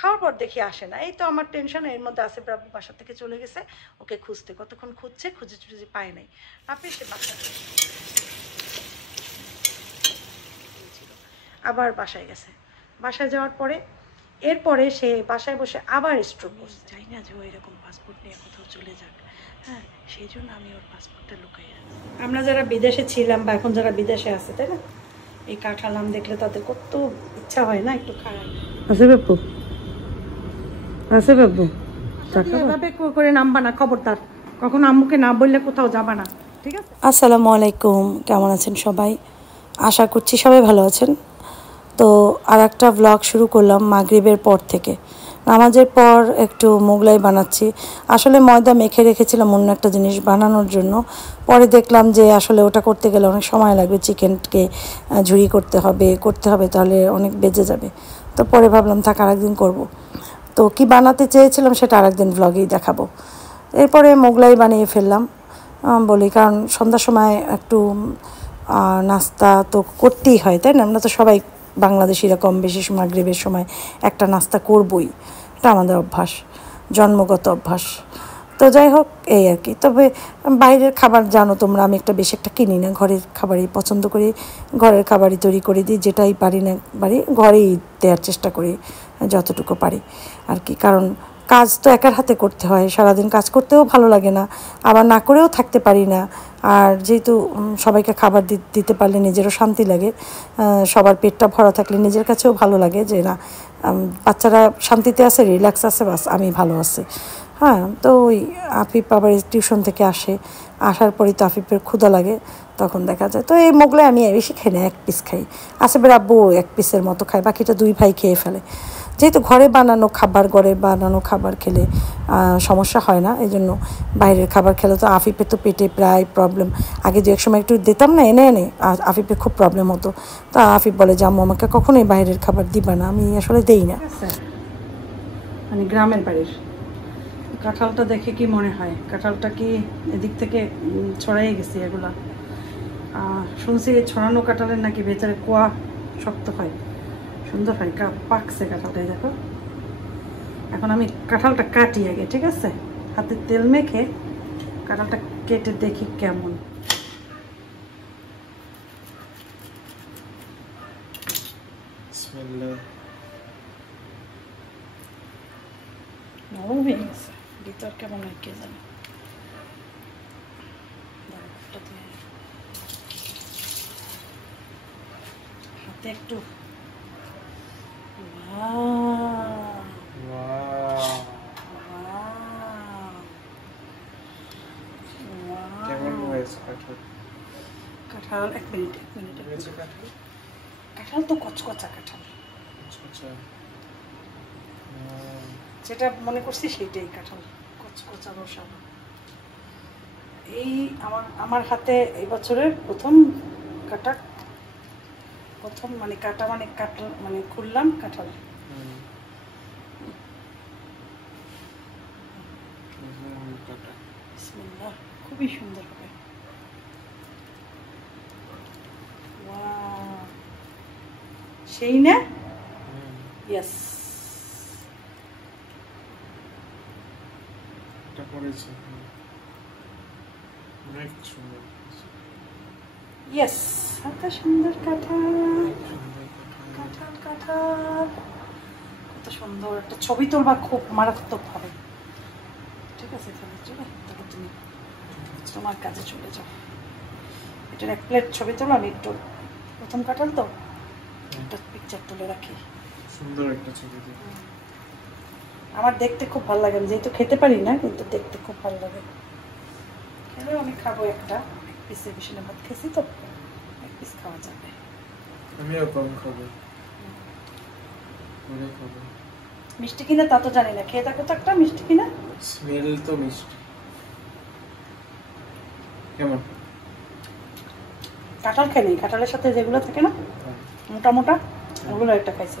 খাওয়ার পর দেখি আসে না। এই তো আমার টেনশন, এর মধ্যে আসিফ আব্বু বাসা থেকে চলে গেছে ওকে খুঁজতে, কতক্ষণ খুঁজছে, খুঁজে টুজে পায় নাই। আপনি সে বাসা আবার বাসায় গেছে। বাসায় যাওয়ার পরে এরপরে সে বাসায় বসে আবার স্ট্রোক করছে। চাই না যে ও এরকম পাসপোর্ট নিয়ে কোথাও চলে যাক, হ্যাঁ, সেই জন্য আমি ওর পাসপোর্টটা লুকাই রাখি। আমরা যারা বিদেশে ছিলাম বা এখন যারা বিদেশে আছে, তাই না, এই কাঁঠাল আম দেখলে তাদের কত ইচ্ছা হয় না একটু খায়। আছে বাবু, আছে বাবু, এভাবে করে নামবা না, খবরদার, কখন আম্মুকে না বললে কোথাও যাবা না, ঠিক আছে? আসসালামু আলাইকুম, কেমন আছেন সবাই? আশা করছি সবাই ভালো আছেন। তো আর একটা ব্লগ শুরু করলাম মাগরিবের পর থেকে। নামাজের পর একটু মোগলাই বানাচ্ছি। আসলে ময়দা মেখে রেখেছিলাম অন্য একটা জিনিস বানানোর জন্য। পরে দেখলাম যে আসলে ওটা করতে গেলে অনেক সময় লাগবে, চিকেনকে ঝুরি করতে হবে, তাহলে অনেক বেজে যাবে। তো পরে ভাবলাম থাক, আরেকদিন করবো। তো কি বানাতে চেয়েছিলাম সেটা আরেকদিন ব্লগেই দেখাবো। এরপরে মোগলাই বানিয়ে ফেললাম বলি, কারণ সন্ধ্যার সময় একটু নাস্তা তো করতেই হয়, তাই না? আমরা তো সবাই বাংলাদেশিরা কম বেশি মাগরিবের সময় একটা নাস্তা করবই, এটা আমাদের অভ্যাস, জন্মগত অভ্যাস। তো যাই হোক, এই আর কি। তবে বাইরের খাবার জানো তোমরা, আমি একটা বেশি একটা কিনি না, ঘরের খাবারই পছন্দ করি, ঘরের খাবারই তৈরি করে দিই, যেটাই পারি না পারি ঘরেই দেওয়ার চেষ্টা করি যতটুকু পারি আর কি। কারণ কাজ তো একার হাতে করতে হয়, সারাদিন কাজ করতেও ভালো লাগে না, আবার না করেও থাকতে পারি না। আর যেহেতু সবাইকে খাবার দিতে পারলে নিজেরও শান্তি লাগে, সবার পেটটা ভরা থাকলে নিজের কাছেও ভালো লাগে যে না, বাচ্চারা শান্তিতে আছে, রিল্যাক্স আছে, বাস আমি ভালো আছি। হ্যাঁ, তো ওই আফিফ আবার টিউশন থেকে আসার পরই তো আফিফের ক্ষুধা লাগে, তখন দেখা যায়। তো এই মোগলাই আমি বেশি খাই না, এক পিস খাই। আসিফের আব্বু এক পিসের মতো খায়, বাকিটা দুই ভাই খেয়ে ফেলে। যেহেতু ঘরে বানানো খাবার খেলে সমস্যা হয় না, এই জন্য বাইরের খাবার খেলে তো আফিফের তো পেটে প্রায় প্রবলেম। আগে দু এক সময় একটু দিতাম না এনে আফিফের খুব প্রবলেম হতো। তা আফিফ বলে যে আম্মু আমাকে কখনোই বাইরের খাবার দিবা না। আমি আসলে দেই না। মানে গ্রামের বাড়ির কাঁঠালটা দেখে কি মনে হয়, কাঁঠালটা কি এদিক থেকে ছড়াই গেছে? এগুলা শুনছি ছড়ানো কাঁঠালের নাকি ভেতরে কোয়া শক্ত হয়, সুন্দর হয়, পাকছে কাঁঠালটাই দেখো। এখন আমি কাঁঠালটা কাটি আগে, ঠিক আছে? হাতে তেল মেখে কাঁঠালটা কেটে দেখি কেমন। নরম হয়ে গেছে, ভিতর কেমন হয় কে জানে। হাতে একটু কাঁঠাল, এক মিনিট কাঁঠাল তো কচকচা কাঁঠাল, যেটা মনে করছি সেইটাই কাঁঠাল, কচকচা রসালো। এই আমার হাতে এই বছরের প্রথম কাটা খুললাম কাঁঠাল। খুবই সুন্দর হবে। সেই না, ইয়েস, ইয়েস, এত সুন্দর কাঁঠাল, কত সুন্দর একটা ছবি তুলবা, খুব মারাত্মক হবে। ঠিক আছে, তাহলে তুমি তোমার কাজে চলে যাও। এটার এক প্লেট ছবি তোলো, আমি একটু প্রথম কাঁঠাল তো একটা পিকচার তুলে রাখি, সুন্দর একটা ছবি। আমার দেখতে খুব ভালো লাগে, যেহেতু খেতে পারি না, কিন্তু দেখতে খুব ভালো লাগে। খেলেও আমি খাবো একটা, এক পিসের বেশি না, ভাত খেয়েছি তো এক পিস খাওয়া যাবে। আমিও কম খাবো। মিষ্টি কিনা তা তো জানি না, খেয়ে থাকো তো একটা, মিষ্টি কিনা? স্মেল তো মিষ্টি। কেমন কাঁঠাল খাই নি, কাঁঠালের সাথে যেগুলো থাকে না মোটা মোটা, ওগুলো একটা খাইছে।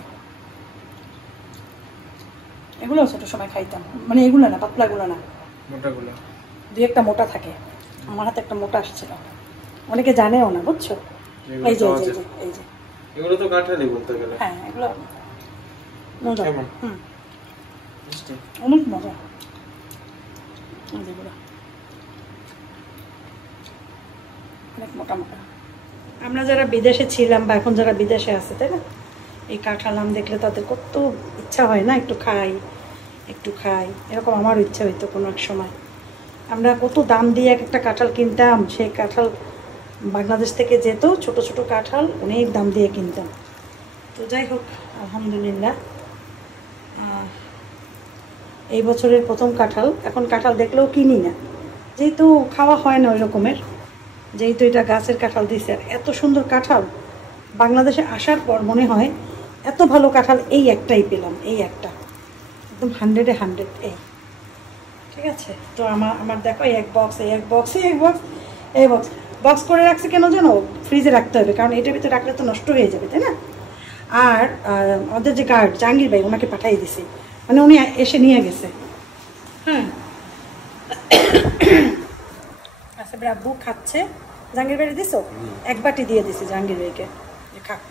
এগুলো ছোট সময় খাইতাম, মানে এগুলো না, পাতলাগুলো না, মোটাগুলো। দুই একটা মোটা থাকে। আমার হাতে একটা মোটা আসছিল, অনেকে জানেও না, বুঝছো? এই যে এই যে এগুলো তো কাঁঠালই বলতে গেলে। হ্যাঁ, এগুলো মিষ্টি। অনেক মজা। অনেক মোটা মোটা। আমরা যারা বিদেশে ছিলাম বা এখন যারা বিদেশে আছে, তাই না, এই কাঁঠাল আম দেখলে তাদের কত ইচ্ছা হয় না, একটু খাই একটু খাই। এরকম আমারও ইচ্ছা হইতো কোনো এক সময়। আমরা কত দাম দিয়ে এক একটা কাঁঠাল কিনতাম। সেই কাঁঠাল বাংলাদেশ থেকে যেত, ছোট ছোট কাঁঠাল অনেক দাম দিয়ে কিনতাম। তো যাই হোক, আলহামদুলিল্লাহ এই বছরের প্রথম কাঁঠাল। এখন কাঁঠাল দেখলেও কিনি না, যেহেতু খাওয়া হয় না ওই রকমের, যেহেতু এটা গাছের কাঁঠাল দিছে। আর এত সুন্দর কাঁঠাল বাংলাদেশে আসার পর মনে হয় এত ভালো কাঁঠাল এই একটাই পেলাম, এই একটা একদম 100-এ 100 এই। ঠিক আছে, তো আমার দেখো এই এক বক্স, এই এক বক্স, এই এক বক্স, এই বক্স বক্স করে রাখছে কেন জানো? ফ্রিজে রাখতে হবে, কারণ এটার ভিতরে রাখলে তো নষ্ট হয়ে যাবে, তাই না? আর আমাদের যে গার্ড জাহাঙ্গীর ভাই, ওনাকে পাঠিয়ে দিছি, মানে উনি এসে নিয়ে গেছে। হ্যাঁ, আচ্ছা আব্বু খাচ্ছে। জাহাঙ্গীর ভাই দিছো? এক বাটি দিয়ে দিছি জাহাঙ্গীর ভাইকে, যে খাক,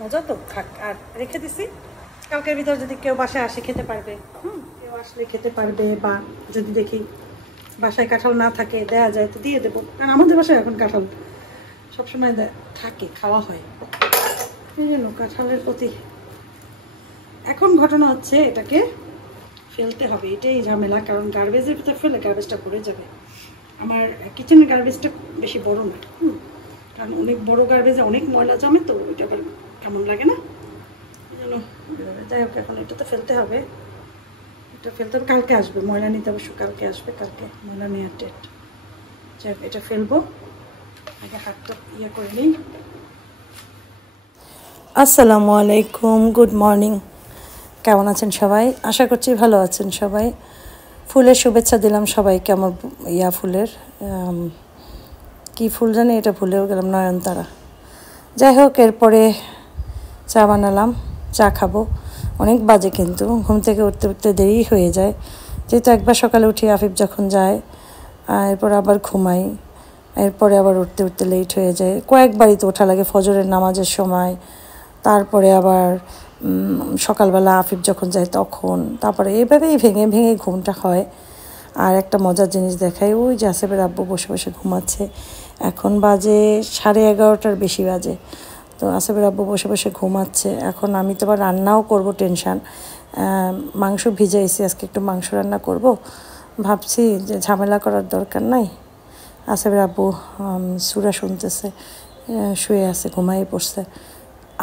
মজা তো, খাক। আর রেখে দিছি, কালকের ভিতর যদি কেউ বাসায় আসে খেতে পারবে। কেউ আসলে খেতে পারবে, বা যদি দেখি বাসায় কাঁঠাল না থাকে দেওয়া যায় তো দিয়ে দেবো। কারণ আমাদের বাসায় এখন কাঁঠাল সবসময় থাকে, খাওয়া হয়, এই জন্য কাঁঠালের প্রতি। এখন ঘটনা হচ্ছে এটাকে ফেলতে হবে, এটাই ঝামেলা। কারণ গার্বেজের ভিতরে ফেলে গার্বেজটা ভরে যাবে। আমার কিচেনের গার্বেজটা বেশি বড় না, কারণ অনেক বড় গার্বেজে অনেক ময়লা জমে, তো ওইটা আবার কেমন লাগে না, এই জন্য। যাই হোক, এখন এটা তো ফেলতে হবে, এটা ফেলতে হবে। কালকে আসবে ময়লা নিতে, অবশ্য কালকে আসবে, কালকে ময়লা নেওয়ার ডেট। যাই হোক, এটা ফেলবো, আগে হাতটা ইয়ে করে নিই। আসসালামু আলাইকুম, গুড মর্নিং। কেমন আছেন সবাই? আশা করছি ভালো আছেন সবাই। ফুলের শুভেচ্ছা দিলাম সবাইকে। আমার ফুলের কি ফুল জানি, এটা ভুলেও গেলাম, নয়নতারা। যাই হোক, এরপরে চা বানালাম, চা খাবো। অনেক বাজে, কিন্তু ঘুম থেকে উঠতে উঠতে দেরি হয়ে যায়, যেহেতু একবার সকালে উঠি আফিফ যখন যায়, এরপর আবার ঘুমাই, এরপরে আবার উঠতে উঠতে লেট হয়ে যায়। কয়েকবারই তো ওঠা লাগে, ফজরের নামাজের সময়, তারপরে আবার সকালবেলা আফিফ যখন যায় তখন, তারপরে এইভাবেই ভেঙে ভেঙে ঘুমটা হয়। আর একটা মজার জিনিস দেখাই, ওই যে আসিফের আব্বু বসে বসে ঘুমাচ্ছে। এখন বাজে 11:30 বেশি বাজে। তো আসিফের আব্বু বসে বসে ঘুমাচ্ছে। এখন আমি তো আবার রান্নাও করবো, টেনশান। মাংস ভিজাইছি, আজকে একটু মাংস রান্না করব। ভাবছি যে ঝামেলা করার দরকার নাই। আসিফের আব্বু সূরা শুনতেছে, শুয়ে আছে, ঘুমাই পড়ছে।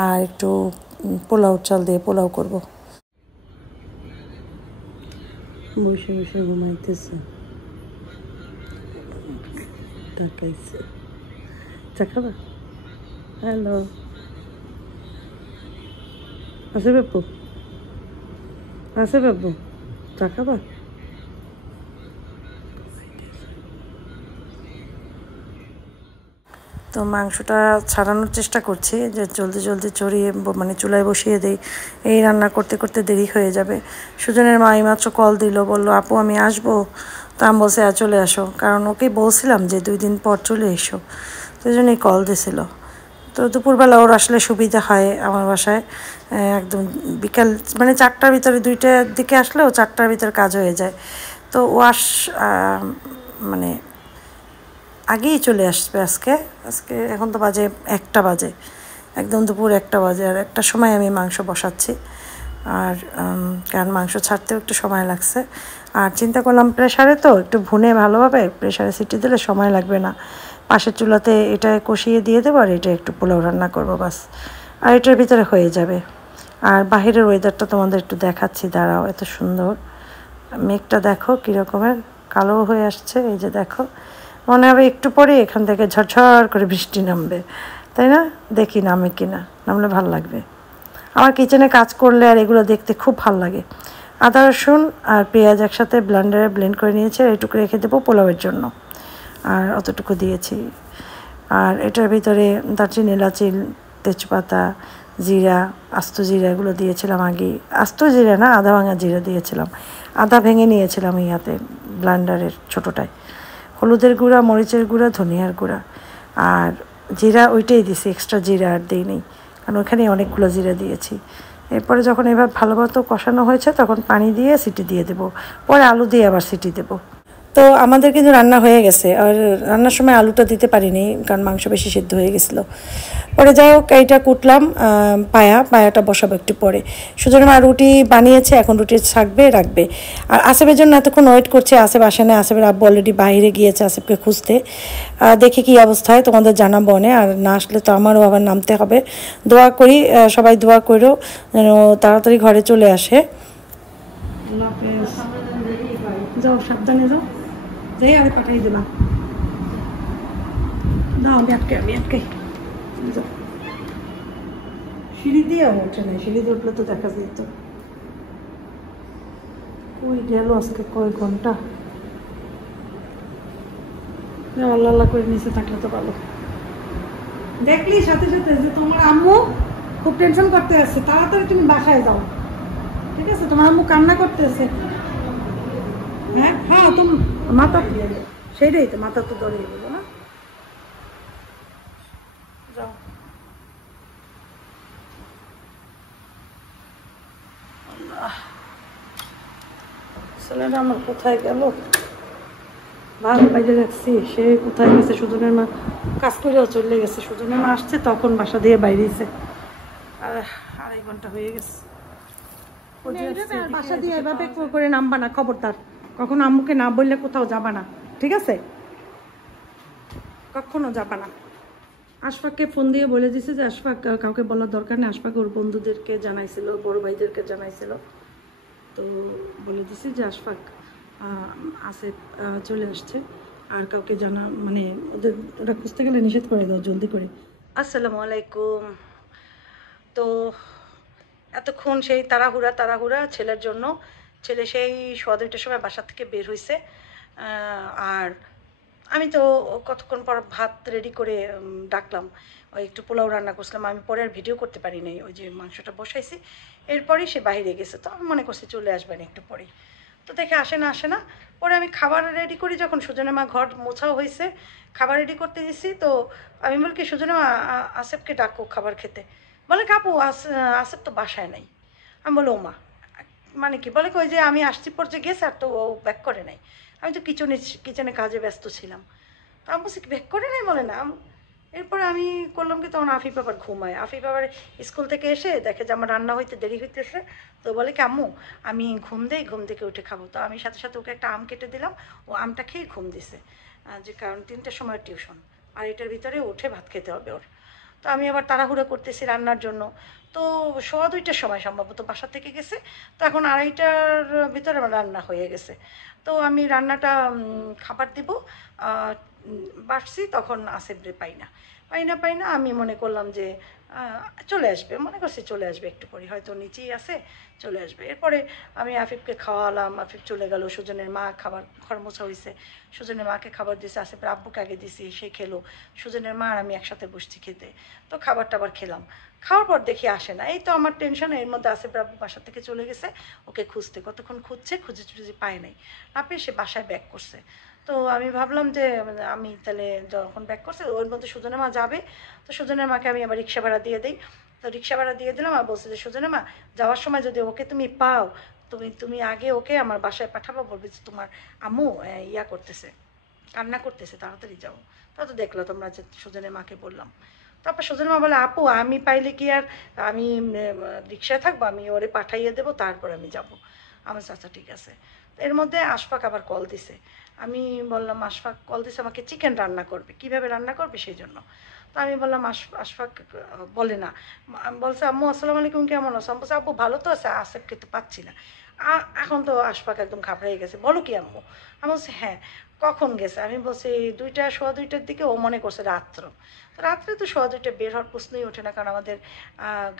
আর একটু পোলাও চাল দিয়ে পোলাও করব। বসে বসে ঘুমাইতেছে, তাকাইছে। চা খাবা? হ্যালো, আছে বাবু, আছে বাবু, চা খাবা? তো মাংসটা ছাড়ানোর চেষ্টা করছি, যে জলদি জলদি চড়িয়ে মানে চুলায় বসিয়ে দিই। এই রান্না করতে করতে দেরি হয়ে যাবে। সুজনের মা এইমাত্র কল দিল, বলল আপু আমি আসবো। তো আমি বলছি চলে আসো, কারণ ওকে বলছিলাম যে 2 দিন পর চলে এসো, তো এই জন্যই কল দিছিল। তো দুপুরবেলা ওর আসলে সুবিধা হয় আমার বাসায়, একদম বিকাল মানে 4টার ভিতরে, 2টার দিকে আসলেও 4টার ভিতরে কাজ হয়ে যায়। তো ও মানে আগেই চলে আসবে আজকে। এখন তো বাজে 1টা বাজে, একদম দুপুর 1টা বাজে। আর 1টার সময় আমি মাংস বসাচ্ছি, আর কারণ মাংস ছাড়তেও একটু সময় লাগছে। আর চিন্তা করলাম প্রেশারে তো একটু ভুনে ভালোভাবে প্রেশারে সিটি দিলে সময় লাগবে না। পাশের চুলাতে এটা কষিয়ে দিয়ে দেবো, আর এটা একটু পোলাও রান্না করবো বাস, আর এটার ভিতরে হয়ে যাবে। আর বাহিরের ওয়েদারটা তোমাদের একটু দেখাচ্ছি, দাঁড়াও। এত সুন্দর মেঘটা দেখো কীরকমের কালো হয়ে আসছে, এই যে দেখো। মনে হবে একটু পরে এখান থেকে ঝরঝর করে বৃষ্টি নামবে, তাই না? দেখি নামে কিনা, নামলে ভালো লাগবে। আমার কিচেনে কাজ করলে আর এগুলো দেখতে খুব ভালো লাগে। আদা রসুন আর পেঁয়াজ একসাথে ব্লেন্ডারে ব্লেন্ড করে নিয়েছি, আর এটুকু রেখে দেবো পোলাওয়ের জন্য, আর অতটুকু দিয়েছি। আর এটার ভিতরে দারচিনি, এলাচি, তেজপাতা, জিরা, আস্ত জিরা এগুলো দিয়েছিলাম আগে। আস্ত জিরা না, আদা ভাঙা জিরা দিয়েছিলাম। আদা ভেঙে নিয়েছিলাম ইয়াতে ব্লেন্ডারের ছোটোটায়। হলুদের গুঁড়া, মরিচের গুঁড়া, ধনিয়ার গুঁড়া, আর জিরা ওইটাই দিছি, এক্সট্রা জিরা আর দিই নেই, কারণ ওইখানে অনেকগুলো জিরা দিয়েছি। এরপরে যখন এবার ভালো মতো কষানো হয়েছে তখন পানি দিয়ে সিটি দিয়ে দেবো, পরে আলু দিয়ে আবার সিটি দেবো। তো আমাদের কিন্তু রান্না হয়ে গেছে, আর রান্নার সময় আলুটা দিতে পারিনি কারণ মাংস বেশি সিদ্ধ হয়ে গেছিলো। পরে যাই হোক এইটা কুটলাম, পায়াটা বসাবো একটু পরে। সুজনের মা রুটি বানিয়েছে, এখন রুটি ছাকবে রাখবে। আর আসেফের জন্য এতক্ষণ ওয়েট করছে, আসেফ আসে না, আসেফের আব্বু অলরেডি বাইরে গিয়েছে আসেফকে খুঁজতে। দেখি কী অবস্থায় তোমাদের জানাবো না, আর না আসলে তো আমারও আবার নামতে হবে। দোয়া করি, সবাই দোয়া করো যেন তাড়াতাড়ি ঘরে চলে আসে। যাও, সাবধানে যাও, যাই আমি পাঠাই দিলাম। দাও আমি আটকে যাও। সিঁড়ি দিয়ে ওঠে না, সিঁড়ি দিয়ে উঠলে তো দেখা যেত। ওই গেল আজকে কয়েক ঘন্টা, আল্লাহ আল্লাহ করে নিচে থাকলে তো ভালো। দেখলি সাথে সাথে যে তোমার আম্মু খুব টেনশন করতে আসছে, তাড়াতাড়ি তুমি বাসায় যাও, ঠিক আছে? তোমার আম্মু কান্না করতে আসছে। হ্যাঁ তো মাথা, সেইটাই তো, মাথা তো দড়িয়ে দেবো না। যাও। ছেলেটা আমার কোথায় গেল? ভাত বাইরে রাখছি, সে কোথায় গেছে? সুজনের মা কাজ করেও চলে গেছে। সুজনের মা আসছে তখন বাসা দিয়ে বাইরেছে, আর 2.5 ঘন্টা হয়ে গেছে। বাসা দিয়ে এভাবে করে নামবা না, খবরদার। কখনো আম্মুকে না বললে কোথাও যাবা না, ঠিক আছে? কখনো যাবা না। আশফাককে ফোন দিয়ে বলে দিছে যে আশফাক কাউকে বলার দরকার নেই, আশফাক ওর বন্ধুদেরকে জানাইছিল, বড় ভাইদেরকে জানাইছিল। তো বলে দিছি যে আশফাক আসেফ চলে আসছে, আর কাউকে জানা মানে ওরা খুঁজতে গেলে নিষেধ করে দাও জলদি করে। আসসালামু আলাইকুম। তো এতক্ষণ সেই তাড়াহুড়া ছেলের জন্য। ছেলে সেই 2:15টার সময় বাসা থেকে বের হয়েছে, আর আমি তো কতক্ষণ পর ভাত রেডি করে ডাকলাম, ওই একটু পোলাও রান্না করছিলাম। আমি পরে আর ভিডিও করতে পারি নাই, ওই যে মাংসটা বসাইছি, এরপরেই সে বাইরে গেছে। তো আমি মনে করছি চলে আসবেন একটু পরেই, তো দেখে আসে না। পরে আমি খাবার রেডি করি, যখন সুজনের মা ঘর মোছাও হয়েছে, খাবার রেডি করতে গেছি। তো আমি বলি কি, সুজনের মা আসেফকে ডাকো খাবার খেতে। বলে কাপু আসেফ তো বাসায় নাই। আমি বলো ও মা, মানে কি? বলে কি ওই যে আমি আসছি পর যে গেছে, আর তো ও ব্যাক করে নাই। আমি তো কিচেনে কাজে ব্যস্ত ছিলাম। তো আমি বলছি ব্যাক করে নাই, বলে না। এরপরে আমি করলাম কি, তখন আফিফ আবার ঘুমায়। আফিফ আবার স্কুল থেকে এসে দেখে যে আমার রান্না হইতে দেরি হইতেছে। তো বলে কি আম্মু আমি ঘুম দেই, ঘুম থেকে উঠে খাবো। তো আমি সাথে সাথে ওকে একটা আম কেটে দিলাম, ও আমটা খেয়ে ঘুম দিছে। যে কারণ 3টার সময় টিউশন, আর এটার ভিতরে উঠে ভাত খেতে হবে ওর। তো আমি আবার তাড়াহুড়ো করতেছি রান্নার জন্য। তো 2:15টার সময় সম্ভবত বাসা থেকে গেছে। তো এখন 2:30টার ভিতরে আমার রান্না হয়ে গেছে। তো আমি রান্নাটা খাবার দিব বাড়ছি, তখন আসেফরে পাই না। আমি মনে করলাম যে চলে আসবে, মনে করছি চলে আসবে একটু পরে, হয়তো নিচেই আছে, চলে আসবে। এরপরে আমি আফিফকে খাওয়ালাম, আফিফ চলে গেল। সুজনের মা খাবার, ঘর মোছা হয়েছে, সুজনের মাকে খাবার দিয়েছে, আসেফের আব্বুকে আগে দিয়েছি, সে খেলো। সুজনের মা আর আমি একসাথে বসছি খেতে। তো খাবার টাবার খেলাম, খাওয়ার পর দেখি আসে না। এই তো আমার টেনশন, এর মধ্যে আসেফের আব্বু বাসা থেকে চলে গেছে ওকে খুঁজতে। কতক্ষণ খুঁজে পায় নাই, না পেয়ে সে বাসায় ব্যাক করছে। তো আমি ভাবলাম যে আমি তাহলে যখন ব্যাক করছে ওর মধ্যে সুজনের মা যাবে, তো সুজনের মাকে আমি আবার রিক্সা ভাড়া দিয়ে দিই। তো রিক্সা ভাড়া দিয়ে দিলাম, আর বলছে যে সুজনের মা যাওয়ার সময় যদি ওকে তুমি পাও, তুমি আগে ওকে আমার বাসায় পাঠাবো, বলবে যে তোমার আম্মু ইয়া করতেছে, কান্না করতেছে, তাড়াতাড়ি যাও। তা তো দেখলো তোমরা যে সুজনের মাকে বললাম। তারপর সুজনের মা বলে আপু আমি পাইলে কি আর আমি রিক্সায় থাকবো, আমি ওরে পাঠাইয়ে দেবো, তারপর আমি যাব। আমার আচ্ছা ঠিক আছে। এর মধ্যে আশফাক আবার কল দিছে। আমি বললাম আশফাক কল দিছে আমাকে চিকেন রান্না করবে, কিভাবে রান্না করবে সেই জন্য। তো আমি বললাম আশফাক বলে না, বলছে আম্মু আসসালামু আলাইকুম কেমন আছো? আমি বলছি আব্বু ভালো তো আছে, আসেফকে তো পাচ্ছি না। এখন তো আশফাক একদম ঘাবড়াই গেছে, বলো কি আম্মু? আমি বলছি হ্যাঁ। কখন গেছে? আমি বলছি 2:15 দিকে। ও মনে করছে রাত্রে তো 2:15 বের হওয়ার প্রশ্নই ওঠে না, কারণ আমাদের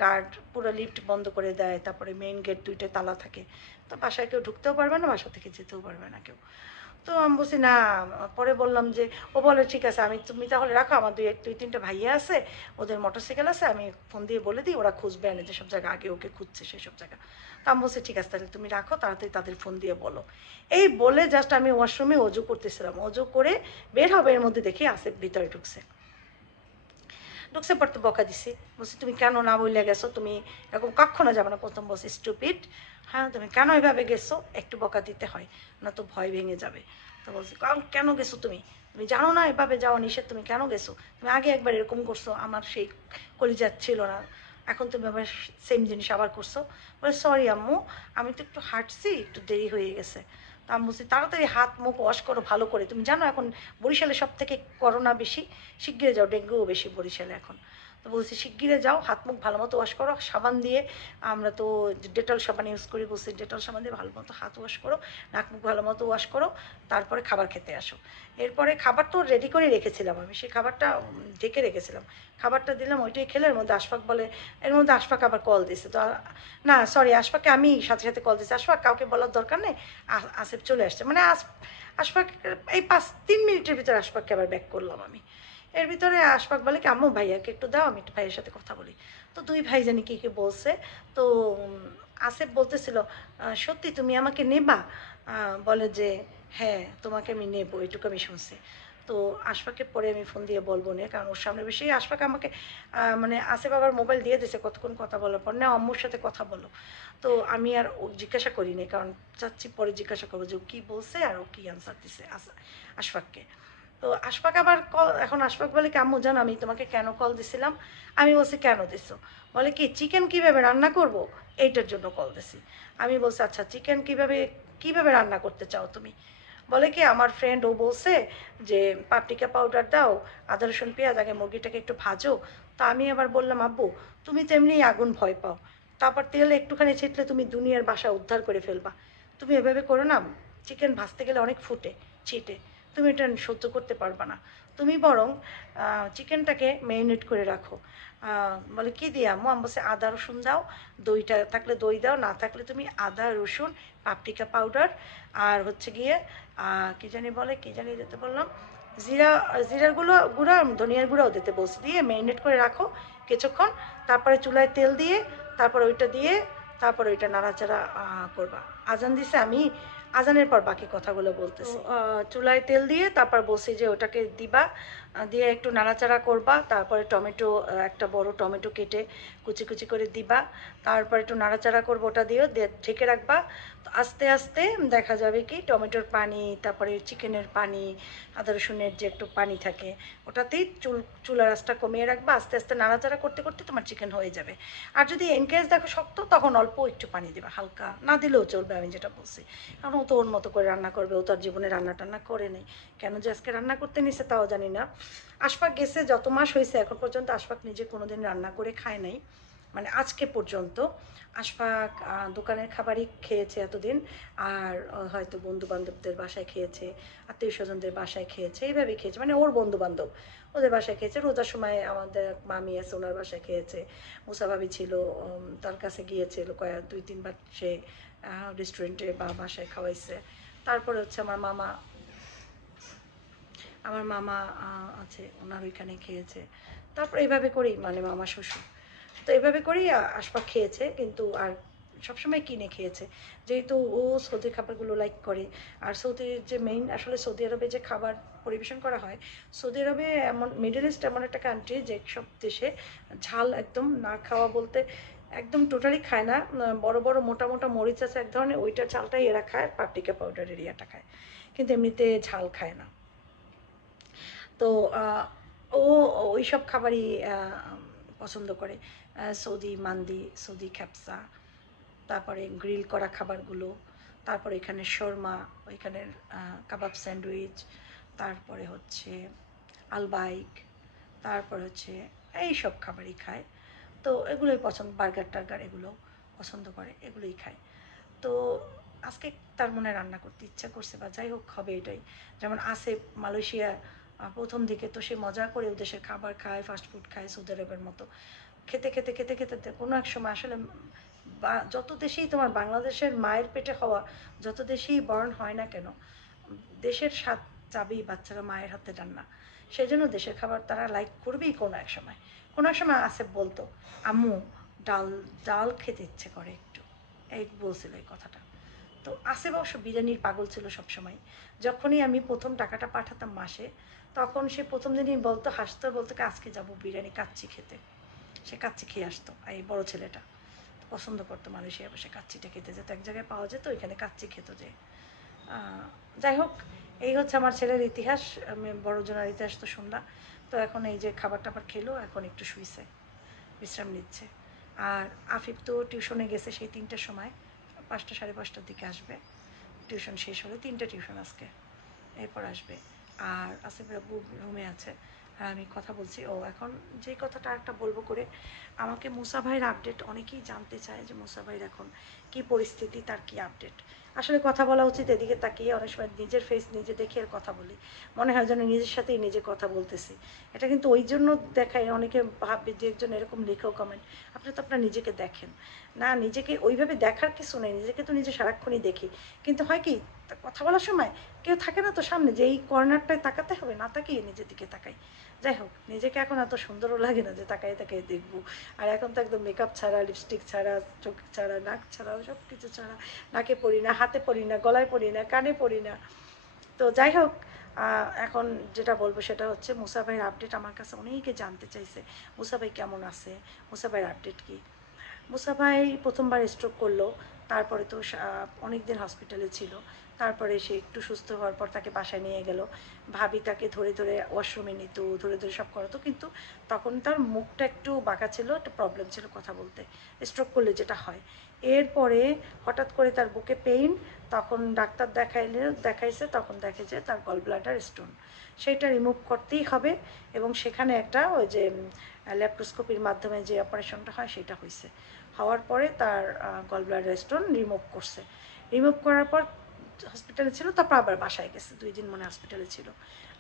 গার্ড পুরো লিফট বন্ধ করে দেয়, তারপরে মেইন গেট 2টা তালা থাকে। তো বাসায় কেউ ঢুকতেও পারবে না, বাসা থেকে যেতেও পারবে না কেউ। তো আমি বলছি না। পরে বললাম যে, ও বলে ঠিক আছে তুমি তাহলে রাখো, আমার 2-3টা ভাইয়া আছে, ওদের মোটরসাইকেল আছে, আমি ফোন দিয়ে বলে দিই, ওরা খুঁজবে এনে যেসব জায়গা আগে ওকে খুঁজছে সেসব জায়গা। তো আমি বলছি ঠিক আছে তাহলে তুমি রাখো, তাড়াতাড়ি তাদের ফোন দিয়ে বলো। এই বলে জাস্ট আমি ওয়াশরুমে অজু করতেছিলাম, অজু করে বের হবে, এর মধ্যে দেখি আসেফ ভিতরে ঢুকছে। ঢুকছে পর তো বকা দিছি, বলছি তুমি কেন না বললে গেছো, তুমি এরকম কখনো যাবে না। প্রথম বলছি স্টুপিড, হ্যাঁ তুমি কেন এভাবে গেছো, একটু বকা দিতে হয় না তো ভয় ভেঙে যাবে। তো বলছি কেন গেছো তুমি, তুমি জানো না এভাবে যাওয়া নিষেধ, তুমি কেন গেছো, তুমি আগে একবার এরকম করছো, আমার সেই কলিজা ছিল না, এখন তুমি আবার সেম জিনিস আবার করছো। বলে সরি আম্মু, আমি তো একটু হাঁটছি, একটু দেরি হয়ে গেছে। তা আমি বলছি তাড়াতাড়ি হাত মুখ ওয়াশ করো ভালো করে, তুমি জানো এখন বরিশালে সব থেকে করোনা বেশি, শিগগিরে যাও, ডেঙ্গুও বেশি বরিশালে এখন। তো বলছি শিগগিরে যাও, হাত মুখ ভালো মতো ওয়াশ করো, সাবান দিয়ে, আমরা তো ডেটল সাবান ইউজ করি, বলছি ডেটল সাবান দিয়ে ভালো মতো হাত ওয়াশ করো, নাক মুখ ভালো মতো ওয়াশ করো, তারপরে খাবার খেতে আসো। এরপরে খাবার তো রেডি করে রেখেছিলাম, আমি সেই খাবারটা ঢেকে রেখেছিলাম, খাবারটা দিলাম, ওইটাই খেলে। এর মধ্যে আশফাক বলে, এর মধ্যে আশফাক আবার কল দিছে, তো না সরি আশফাককে আমি সাথে সাথে কল দিছি, আশফাক কাউকে বলার দরকার নেই, আসিফ চলে আসছে, মানে আশফাক এই 5-3 মিনিটের ভিতরে আশফাককে আবার ব্যাক করলাম আমি। এর ভিতরে আশফাক বলে কি আম্মু ভাইয়াকে একটু দাও, আমি একটু ভাইয়ের সাথে কথা বলি। তো দুই ভাই জানি কি বলছে। তো আসিফ বলতেছিল সত্যি তুমি আমাকে নেবা, বলে যে হ্যাঁ তোমাকে আমি নেবো, এটুকু আমি শুনছি। তো আশফাককে পরে আমি ফোন দিয়ে বলবো না, কারণ ওর সামনে বেশি আশফাক আমাকে মানে আসিফ আবার মোবাইল দিয়ে দিয়েছে কতক্ষণ কথা বলার পর, না আম্মুর সাথে কথা বলো। তো আমি আর ও জিজ্ঞাসা করিনি, কারণ চাচ্ছি পরে জিজ্ঞাসা করবো যে ও কী বলছে আর ও কী অ্যান্সার দিছে আশফাককে। তো আশফাক আবার কল, এখন আশফাক বলে কি আম্মু জানো আমি তোমাকে কেন কল দিছিলাম। আমি বলছি কেন দিছো, বলে কি চিকেন কীভাবে রান্না করব এইটার জন্য কল দিছি। আমি বলছি আচ্ছা চিকেন কীভাবে কীভাবে রান্না করতে চাও তুমি। বলে কি আমার ফ্রেন্ড ও বলছে যে পাপরিকা পাউডার দাও, আদা রসুন পেঁয়াজ আগে মুরগিটাকে একটু ভাজো। তা আমি আবার বললাম আব্বু তুমি তো এমনিই আগুন ভয় পাও, তারপর তেল একটুখানি ছিটলে তুমি দুনিয়ার বাসা উদ্ধার করে ফেলবা, তুমি এভাবে করো না, চিকেন ভাজতে গেলে অনেক ফুটে ছিটে, তুমি এটা সহ্য করতে পারবা না, তুমি বরং চিকেনটাকে ম্যারিনেট করে রাখো। বলে কী দিয়ে আম্মু, আমি বলছি আদা রসুন দাও, দইটা থাকলে দই দাও, না থাকলে তুমি আদা রসুন পাপরিকা পাউডার আর হচ্ছে গিয়ে কী জানি বলে, কী জানি দিতে বললাম, জিরার গুঁড়া ধনিয়ার গুঁড়াও দিতে বলছি, দিয়ে ম্যারিনেট করে রাখো কিছুক্ষণ, তারপরে চুলায় তেল দিয়ে তারপর ওইটা দিয়ে তারপর ওইটা নাড়াচাড়া করবা। আজান দিছে, আমি আজানের পর বাকি কথাগুলো বলতেছি। চুলায় তেল দিয়ে তারপর বলছি যে ওটাকে দিবা, দিয়ে একটু নাড়াচাড়া করবা, তারপরে টমেটো একটা বড় টমেটো কেটে কুচি কুচি করে দিবা, তারপর একটু নাড়াচাড়া করবো, ওটা দিয়েও ঢেকে রাখবা। তো আস্তে আস্তে দেখা যাবে কি টমেটোর পানি, তারপরে চিকেনের পানি, আদা রসুনের যে একটু পানি থাকে ওটাতেই চুলার আঁচটা কমিয়ে রাখবা, আস্তে আস্তে নাড়াচাড়া করতে করতে তোমার চিকেন হয়ে যাবে। আর যদি ইনকেস দেখো শক্ত তখন অল্প একটু পানি দেবা, হালকা না দিলেও চলবে, আমি যেটা বলছি, কারণ ও তো ওর মতো করে রান্না করবে, ও তো আর জীবনে রান্না টান্না করে নেই, কেন যে আজকে রান্না করতে নিছে তাও জানি না। আশফাক গেছে যত মাস হয়েছে এখন পর্যন্ত আশফাক নিজে কোনোদিন রান্না করে খায় নাই, মানে আজকে পর্যন্ত। আশফাক দোকানের খাবারই খেয়েছে এতদিন, আর হয়তো বন্ধু বান্ধবদের বাসায় খেয়েছে, আত্মীয় স্বজনদের বাসায় খেয়েছে, এইভাবেই খেয়েছে, মানে ওর বন্ধু বান্ধব ওদের বাসায় খেয়েছে। রোজার সময় আমাদের মামি আছে ওনার বাসায় খেয়েছে, মুসা ভাবি ছিল তার কাছে গিয়েছিল 2-3 বার সে রেস্টুরেন্টে বা বাসায় খাওয়াইছে। তারপরে হচ্ছে আমার মামা আছে ওনার ওইখানে খেয়েছে। তারপর এইভাবে করেই মানে মামা শ্বশুর, তো এইভাবে করেই আশফাক খেয়েছে, কিন্তু আর সবসময় কিনে খেয়েছে, যেহেতু ও সৌদি খাবারগুলো লাইক করে। আর সৌদির যে মেইন আসলে সৌদি আরবে যে খাবার পরিবেশন করা হয়, সৌদি আরবে এমন মিডল ইস্ট এমন একটা কান্ট্রি যে সব দেশে ঝাল একদম না খাওয়া বলতে একদম টোটালি খায় না। বড় বড় মোটা মোটা মরিচ আছে এক ধরনের, ওইটা ঝালটাই এরা খায়, পাপরিকা পাউডারের ইয়াটা খায়, কিন্তু এমনিতে ঝাল খায় না। তো ও ওই সব খাবারই পছন্দ করে, সৌদি মান্দি, সৌদি খ্যাপসা, তারপরে গ্রিল করা খাবারগুলো, তারপরে এখানে শর্মা, ওইখানের কাবাব স্যান্ডউইচ, তারপরে হচ্ছে আলবাইক, তারপরে হচ্ছে এই সব খাবারই খায়। তো এগুলোই পছন্দ, বার্গার টার্গার এগুলো পছন্দ করে, এগুলোই খায়। তো আজকে তার মনে রান্না করতে ইচ্ছা করছে, বা যাই হোক হবে এটাই। যেমন আসিফ মালয়েশিয়া প্রথম দিকে তো সে মজা করে দেশের খাবার খায়, ফাস্টফুড খায় সৌদি আরবের মতো, খেতে খেতে খেতে খেতে কোনো এক সময় আসলে বা যত দেশেই তোমার বাংলাদেশের মায়ের পেটে হওয়া যত দেশেই বর্ণ হয় না কেন, দেশের স্বাদ চাবেই বাচ্চারা মায়ের হাতে রান্না, সেই জন্য দেশের খাবার তারা লাইক করবেই। কোনো এক সময় আসিফ বলতো আম্মু ডাল ডাল খেতে ইচ্ছে করে একটু, এই বলছিল এই কথাটা। তো আসিফ অবশ্য বিরিয়ানির পাগল ছিল সবসময়। যখনই আমি প্রথম টাকাটা পাঠাতাম মাসে, তখন সে প্রথম দিনই বলতো, হাসতো, বলতো কি আজকে যাবো বিরিয়ানি কাচ্চি খেতে। সে কাচ্চি খেয়ে আসতো, এই বড় ছেলেটা পছন্দ করতো মালয়েশিয়া বসে কাচ্চিটা খেতে, যেত এক জায়গায় পাওয়া যেত, ওইখানে কাচ্চি খেত যে। যাই হোক, এই হচ্ছে আমার ছেলের ইতিহাস। আমি বড়জনের ইতিহাস তো শুনলাম। তো এখন এই যে খাবার টাবার খেলো, এখন একটু শুইছে, বিশ্রাম নিচ্ছে। আর আফিফ তো টিউশনে গেছে সেই 3টার সময়, 5টা 5:30টার দিকে আসবে। টিউশন শেষ হলে 3টা টিউশন আজকে, এরপর আসবে। আর আসিফ বাবু রুমে আছে, আর আমি কথা বলছি। ও এখন যে কথাটা একটা বলবো করে, আমাকে মুসা ভাইয়ের আপডেট অনেকেই জানতে চায় যে মুসা ভাইয়ের এখন কী পরিস্থিতি, তার কী আপডেট। আসলে কথা বলা উচিত এদিকে তাকিয়ে, অনেক সময় নিজের ফেস নিজে দেখে আর কথা বলি, মনে হয় যেন নিজের সাথেই নিজে কথা বলতেছি। এটা কিন্তু ওই জন্য দেখায়, অনেকে ভাববে যে একজন এরকম লেখেও কমেন্ট, আপনি তো আপনার নিজেকে দেখেন না। নিজেকে ওইভাবে দেখার কিছু নেই, নিজেকে তো নিজে সারাক্ষণই দেখি। কিন্তু হয় কি, কথা বলার সময় কেউ থাকে না তো সামনে, যে এই কর্নারটায় তাকাতে হবে, না তাকিয়ে নিজের দিকে তাকাই। যাই হোক, নিজেকে এখন এত সুন্দরও লাগে না যে তাকাই তাকাই দেখবো। আর এখন তো একদম মেকআপ ছাড়া, লিপস্টিক ছাড়া, চোখ ছাড়া, নাক ছাড়া, সব কিছু ছাড়া, নাকে পরি না, হাতে পরি না, গলায় পরি না, কানে পরি না। তো যাই হোক, এখন যেটা বলবো সেটা হচ্ছে মুসা ভাইয়ের আপডেট। আমার কাছে অনেকে জানতে চাইছে মুসা ভাই কেমন আছে, মুসা ভাইয়ের আপডেট কী। মুসা ভাই প্রথমবার স্ট্রোক করলো, তারপরে তো অনেক দিন হসপিটালে ছিল। তারপরে সে একটু সুস্থ হওয়ার পর তাকে বাসায় নিয়ে গেল। ভাবি তাকে ধরে ধরে ওয়াশরুমে নিত, ধরে ধরে সব করাতো, কিন্তু তখন তার মুখটা একটু বাঁকা ছিল, একটা প্রবলেম ছিল কথা বলতে, স্ট্রোক করলে যেটা হয়। এরপরে হঠাৎ করে তার বুকে পেইন, তখন ডাক্তার দেখাইছে, তখন দেখে যে তার গল ব্লাডার স্টোন, সেইটা রিমুভ করতেই হবে। এবং সেখানে একটা ওই যে ল্যাপ্রোস্কোপির মাধ্যমে যে অপারেশনটা হয় সেটা হয়েছে। হওয়ার পরে তার গল ব্লাডার স্টোন রিমুভ করছে। রিমুভ করার পর হসপিটালে ছিল, তারপর আবার বাসায় গেছে, 2 দিন মনে হসপিটালে ছিল,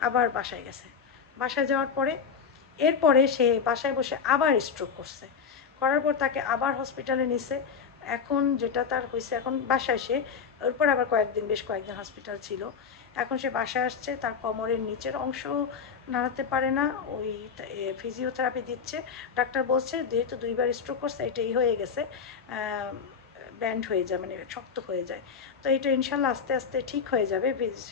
আবার বাসায় গেছে। বাসায় যাওয়ার পরে এরপরে সে বাসায় বসে আবার স্ট্রোক করছে। করার পর তাকে আবার হসপিটালে নিছে। এখন যেটা তার হয়েছে, এখন বাসায় সে, এরপর আবার বেশ কয়েকদিন হসপিটাল ছিল। এখন সে বাসায় আসছে, তার কোমরের নিচের অংশ নাড়াতে পারে না, ওই ফিজিওথেরাপি দিচ্ছে। ডাক্তার বলছে যেহেতু 2বার স্ট্রোক করছে, এটাই হয়ে গেছে, ব্যান্ড হয়ে যায়, মানে শক্ত হয়ে যায়। তো এটা ইনশাল্লাহ আস্তে আস্তে ঠিক হয়ে যাবে।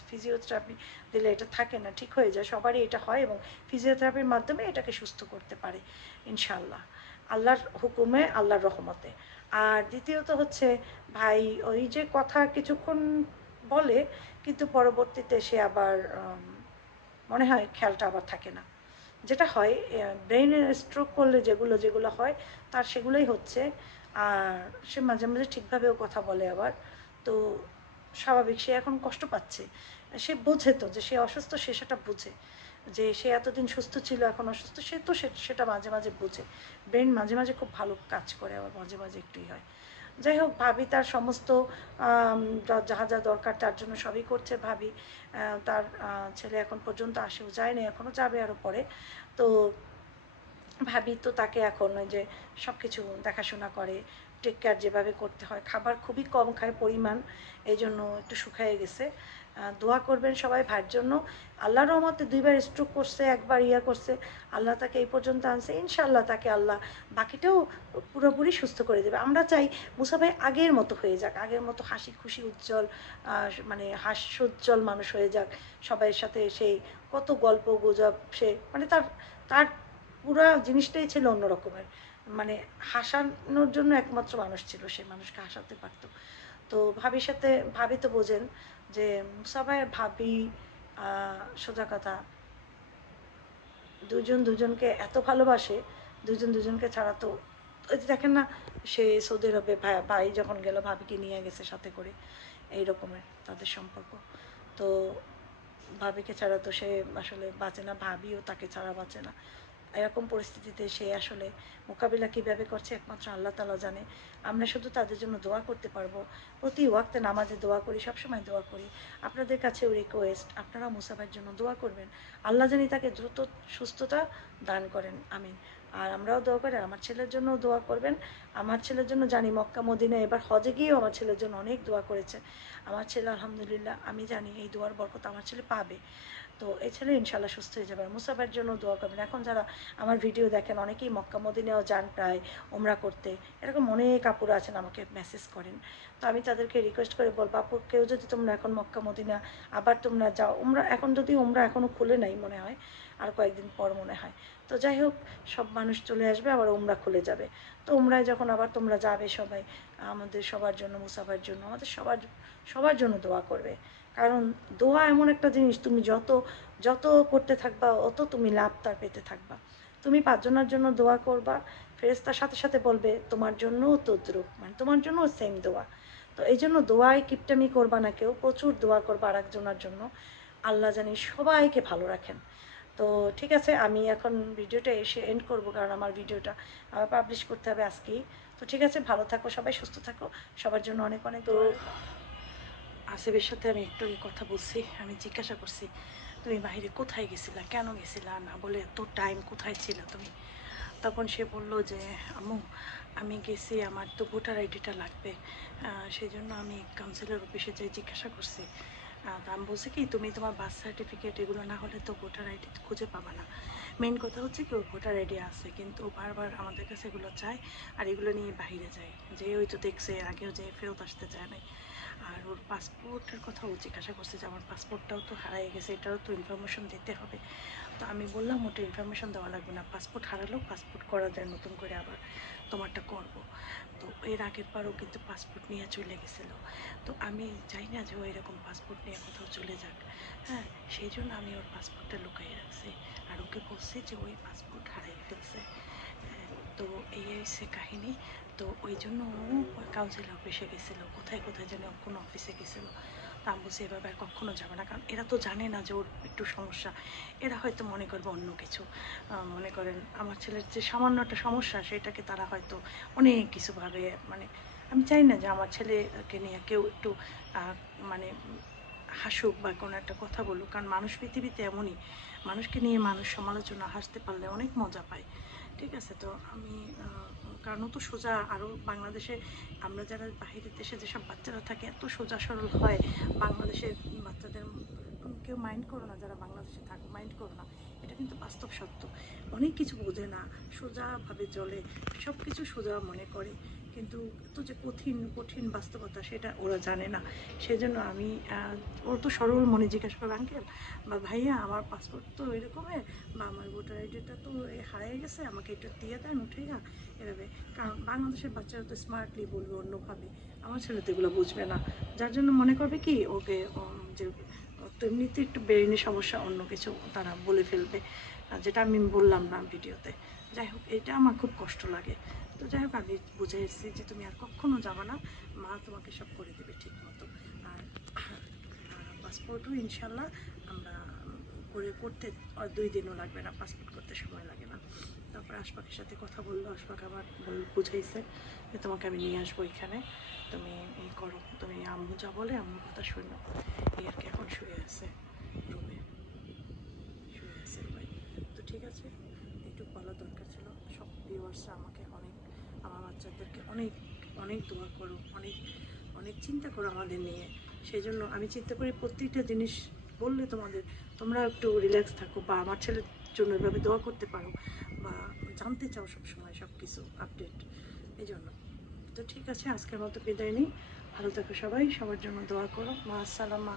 ফিজিওথেরাপি দিলে এটা থাকে না, ঠিক হয়ে যায়, সবারই এটা হয়, এবং ফিজিওথেরাপির মাধ্যমে এটাকে সুস্থ করতে পারে ইনশাল্লাহ, আল্লাহর হুকুমে, আল্লাহর রহমতে। আর দ্বিতীয়ত হচ্ছে ভাই ওই যে কথা কিছুক্ষণ বলে, কিন্তু পরবর্তীতে সে আবার মনে হয় খেয়ালটা আবার থাকে না। যেটা হয় ব্রেইনের স্ট্রোক করলে যেগুলো যেগুলো হয়, তার সেগুলোই হচ্ছে। আর সে মাঝে মাঝে ঠিকভাবেও কথা বলে আবার। তো স্বাভাবিক, সে এখন কষ্ট পাচ্ছে। সে বোঝে তো যে সে অসুস্থ, সে সেটা বোঝে যে সে এতদিন সুস্থ ছিল, এখন অসুস্থ, সে তো সেটা মাঝে মাঝে বোঝে। ব্রেন মাঝে মাঝে খুব ভালো কাজ করে, আবার মাঝে মাঝে একটুই হয়। যাই হোক, ভাবি তার সমস্ত যা যা দরকার তার জন্য সবই করছে ভাবি। তার ছেলে এখন পর্যন্ত আসেও যায়নি, এখনও যাবে আরও পরে। তো ভাবি তো তাকে এখন ওই যে সব কিছু দেখাশোনা করে, টেক কেয়ার যেভাবে করতে হয়। খাবার খুবই কম খায় পরিমাণ, এই জন্য একটু শুকায়ে গেছে। দোয়া করবেন সবাই ভাইয়ের জন্য। আল্লাহর রহমতে 2বার স্ট্রোক করছে, একবার করছে, আল্লাহ তাকে এই পর্যন্ত আনছে। ইনশাআল্লাহ তাকে আল্লাহ বাকিটাও পুরোপুরি সুস্থ করে দেবে। আমরা চাই মুসা ভাই আগের মতো হয়ে যাক, আগের মতো হাসি খুশি উজ্জ্বল, মানে হাস্যোজ্জ্বল মানুষ হয়ে যাক। সবাইয়ের সাথে সেই কত গল্প গুজব, সে মানে তার তার পুরা জিনিসটাই ছিল অন্য রকমের, মানে হাসানোর জন্য একমাত্র মানুষ ছিল, সে মানুষকে হাসাতে পারতো। তো ভাবির সাথে, ভাবি তো বোঝেন যে মুসা ভাইয়ের ভাবি, সোজা কথা, দুজন দুজনকে এত ভালোবাসে, দুজন দুজনকে ছাড়া তো, ওই যে দেখেন না, সে সৌদি আরবে ভাই যখন গেল ভাবিকে নিয়ে গেছে সাথে করে, এই রকমের তাদের সম্পর্ক। তো ভাবিকে ছাড়া তো সে আসলে বাঁচে না, ভাবিও তাকে ছাড়া বাঁচে না। এরকম পরিস্থিতিতে সে আসলে মোকাবিলা কীভাবে করছে একমাত্র আল্লাহ তাআলা জানে। আমরা শুধু তাদের জন্য দোয়া করতে পারবো। প্রতি ওয়াক্তে নামাজে দোয়া করি, সবসময় দোয়া করি। আপনাদের কাছেও রিকোয়েস্ট, আপনারা মুসা ভাইয়ের জন্য দোয়া করবেন, আল্লাহ জানি তাকে দ্রুত সুস্থতা দান করেন, আমিন। আর আমরাও দোয়া করি, আমার ছেলের জন্যও দোয়া করবেন। আমার ছেলের জন্য জানি মক্কা মদিনা এবার হজে গিয়েও আমার ছেলের জন্য অনেক দোয়া করেছে। আমার ছেলে আলহামদুলিল্লাহ আমি জানি এই দোয়ার বরকত আমার ছেলে পাবে। তো এই ছেলে ইনশাল্লাহ সুস্থ হয়ে যাবে। আর মুসাফের জন্য দোয়া করবেন। এখন যারা আমার ভিডিও দেখেন অনেকেই মক্কা মদিনাও যান প্রায় ওমরা করতে, এরকম অনেক আপুরা আছেন আমাকে মেসেজ করেন। তো আমি তাদেরকে রিকোয়েস্ট করে বলবো, আপু কেউ যদি তোমরা এখন মক্কা মদিনা আবার তোমরা যাও, ওমরা এখন যদি ওমরা এখনও খুলে নাই মনে হয়, আর কয়েকদিন পর মনে হয়। তো যাই হোক, সব মানুষ চলে আসবে আবার ওমরা খুলে যাবে। তো ওমরায় যখন আবার তোমরা যাবে সবাই, আমাদের সবার জন্য, মুসাফার জন্য, আমাদের সবার জন্য দোয়া করবে। কারণ দোয়া এমন একটা জিনিস, তুমি যত যত করতে থাকবা অত তুমি লাভ তার পেতে থাকবা। তুমি 5 জনের জন্য দোয়া করবা, ফেরেশতার সাথে সাথে বলবে তোমার জন্যও তদ্রুপ, মানে তোমার জন্যও সেম দোয়া। তো এই জন্য দোয়ায় কিপটামি করবা না কেউ, প্রচুর দোয়া করবা আর একজনের জন্য। আল্লাহ জানি সবাইকে ভালো রাখেন। তো ঠিক আছে, আমি এখন ভিডিওটা এসে এন্ড করব, কারণ আমার ভিডিওটা আবার পাবলিশ করতে হবে আজকেই। তো ঠিক আছে, ভালো থাকো সবাই, সুস্থ থাকো, সবার জন্য অনেক অনেক। তো আসিফের সাথে আমি একটু কথা বলছি, আমি জিজ্ঞাসা করছি তুমি বাইরে কোথায় গেছিলা, কেন গেছিলা, না বলে এত টাইম কোথায় ছিল তুমি। তখন সে বলল যে আম্মু আমি গেছি, আমার তো ভোটার আইডিটা লাগবে, সেই জন্য আমি কাউন্সিলর অফিসে যাই জিজ্ঞাসা করছি। তো আমি বলছি কি তুমি তোমার বার্থ সার্টিফিকেট এগুলো না হলে তো ভোটার আইডি খুঁজে পাবা না। মেন কথা হচ্ছে কি ওর ভোটার আইডি আছে, কিন্তু ও বারবার আমাদের কাছে এগুলো চায় আর এগুলো নিয়ে বাইরে যায়, যে ওই তো দেখছে এর আগেও যে ফেরত আসতে চায় নাই। আর ওর পাসপোর্টের কথাও জিজ্ঞাসা করছে যে আমার পাসপোর্টটাও তো হারিয়ে গেছে, এটারও তো ইনফরমেশন দিতে হবে। তো আমি বললাম ওটা ইনফরমেশন দেওয়া লাগবে না, পাসপোর্ট হারালেও পাসপোর্ট করা যায় নতুন করে, আবার তোমারটা করব। তো এর আগের বারও কিন্তু পাসপোর্ট নিয়ে চলে গেছিলো। তো আমি চাই না যে ও এরকম পাসপোর্ট নিয়ে কোথাও চলে যাক, হ্যাঁ, সেই জন্য আমি ওর পাসপোর্টটা লুকিয়ে রাখছি আর ওকে বলছি যে ওই পাসপোর্ট হারিয়ে ফেলছে। তো এই হচ্ছে কাহিনী। তো ওই জন্য ও কাউন্সিল অফিসে গেছিলো, কোথায় কোথায় যেন কোনো অফিসে গেছিলো। তো আমি বলছি এভাবে আর কখনো যাবে না, কারণ এরা তো জানে না যে ওর একটু সমস্যা। এরা হয়তো মনে করবে অন্য কিছু, মনে করেন আমার ছেলের যে সামান্য একটা সমস্যা সেটাকে তারা হয়তো অনেক কিছু ভাবে। মানে আমি চাই না যে আমার ছেলেকে নিয়ে কেউ একটু মানে হাসুক বা কোনো একটা কথা বলুক, কারণ মানুষ পৃথিবীতে এমনই, মানুষকে নিয়ে মানুষ সমালোচনা হাসতে পারলে অনেক মজা পায়। ঠিক আছে, তো আমি কারণ তো সোজা, আরও বাংলাদেশে আমরা যারা বাহিরের দেশে যেসব বাচ্চারা থাকে এত সোজা সরল হয়, বাংলাদেশের বাচ্চাদের কেউ মাইন্ড করো না, যারা বাংলাদেশে থাকো মাইন্ড করো না, এটা কিন্তু বাস্তব সত্য। অনেক কিছু বোঝে না, সোজাভাবে চলে, সব কিছু সোজা মনে করে, কিন্তু এত যে কঠিন কঠিন বাস্তবতা সেটা ওরা জানে না। সেজন্য আমি ওর তো সরল মনে জিজ্ঞাসা করবো আঙ্কেল বা ভাইয়া আমার পাসপোর্ট তো এরকমের, বা আমার ভোটার আইডিটা তো হারিয়ে গেছে, আমাকে একটু দিয়ে দেন উঠাইয়া, এভাবে। কারণ বাংলাদেশের বাচ্চারা তো স্মার্টলি বলবে অন্যভাবে, আমার ছেলে তো এগুলো বুঝবে না, যার জন্য মনে করবে কি ওকে যে তো এমনিতে একটু ব্রেইনের সমস্যা, অন্য কিছু তারা বলে ফেলবে, যেটা আমি বললাম না ভিডিওতে। যাই হোক, এটা আমার খুব কষ্ট লাগে। তো যাই হোক, আমি বুঝে এসেছি যে তুমি আর কখনো যাবে না, মা তোমাকে সব করে দেবে ঠিক মতো। আর পাসপোর্টও ইনশাল্লাহ আমরা করতে আর 2 দিনও লাগবে না, পাসপোর্ট করতে সময় লাগে না। তারপর আশফাকের সাথে কথা বললো, আশফাক আবার বুঝাইছে যে তোমাকে আমি নিয়ে আসবো এখানে, তুমি এই করো, তুমি আম্মু যা বলে আম্মুর কথা শুনো। এই আর কি, এখন শুয়ে আছে রুমে, শুয়ে আছে ভাই। তো ঠিক আছে, একটু বলা দরকার ছিল। সব ভিউয়ার্সরা আমাকে অনেক, আমার বাচ্চাদেরকে অনেক অনেক দোয়া করো, অনেক অনেক চিন্তা করো আমাদের নিয়ে। সেই জন্য আমি চিন্তা করি প্রত্যেকটা জিনিস বললে তোমরা একটু রিল্যাক্স থাকো, বা আমার ছেলের জন্য এভাবে দোয়া করতে পারো, বা জানতে চাও সবসময় সব কিছু আপডেট, এই জন্য। তো ঠিক আছে, আজকের মতো বিদায় নিই, ভালো থাকো সবাই, সবার জন্য দোয়া করো, মা আসসালামা।